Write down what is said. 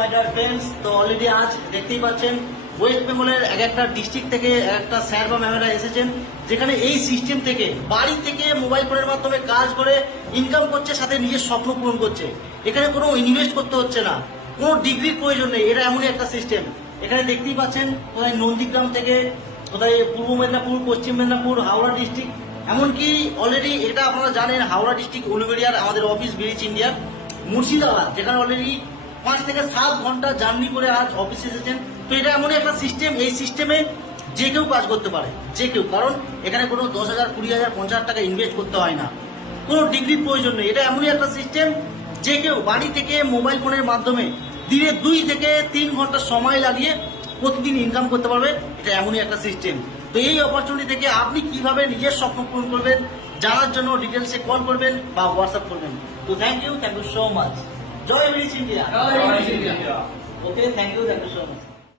My dear friends. তো already আজ দেখতেই পাচ্ছেন ওয়েস্ট বেঙ্গলের এক একটা ডিস্ট্রিক্ট থেকে একটা স্যার বা ম্যামেরা এসেছেন, যেখানে এই সিস্টেম থেকে বাড়ি থেকে মোবাইল ফোনের মাধ্যমে কাজ করে ইনকাম করছে, সাথে নিজের স্বপ্ন পূরণ করছে। এখানে কোনো ইনভেস্ট করতে হচ্ছে না, কোনো ডিগ্রির প্রয়োজন নেই। এটা এমনই একটা সিস্টেম। এখানে দেখতেই পাচ্ছেন কোথায় নন্দীগ্রাম থেকে, কোথায় পূর্ব মেদিনীপুর, পশ্চিম মেদিনীপুর, হাওড়া ডিস্ট্রিক্ট, এমনকি অলরেডি এটা আপনারা জানেন হাওড়া ডিস্ট্রিক্ট উলুবেড়িয়ার আমাদের অফিস ব্রিজ ইন্ডিয়া, মুর্শিদাবাদ, যেখানে অলরেডি 5 থেকে 7 ঘন্টা জার্নি করে আজ অফিসে এসেছেন। তো এটা এমনই একটা সিস্টেম, এই সিস্টেমে যে কেউ কাজ করতে পারে, যে কেউ। কারণ এখানে কোনো 10,000, 20,000, 50,000 টাকা ইনভেস্ট করতে হয় না, কোনো ডিগ্রির প্রয়োজন নেই। এটা এমনই একটা সিস্টেম, যে কেউ বাড়ি থেকে মোবাইল ফোনের মাধ্যমে দিনে 2 থেকে 3 ঘন্টা সময় লাগিয়ে প্রতিদিন ইনকাম করতে পারবে। এটা এমনই একটা সিস্টেম। তো এই অপরচুনিটি থেকে আপনি কিভাবে নিজের স্বপ্ন পূরণ করবেন জানার জন্য ডিটেলসে কল করবেন বা হোয়াটসঅ্যাপ করবেন। তো থ্যাংক ইউ সো মাচ। জয় ব্রিজ ইন্ডিয়া। জয় Bridge India. Okay, thank you so much.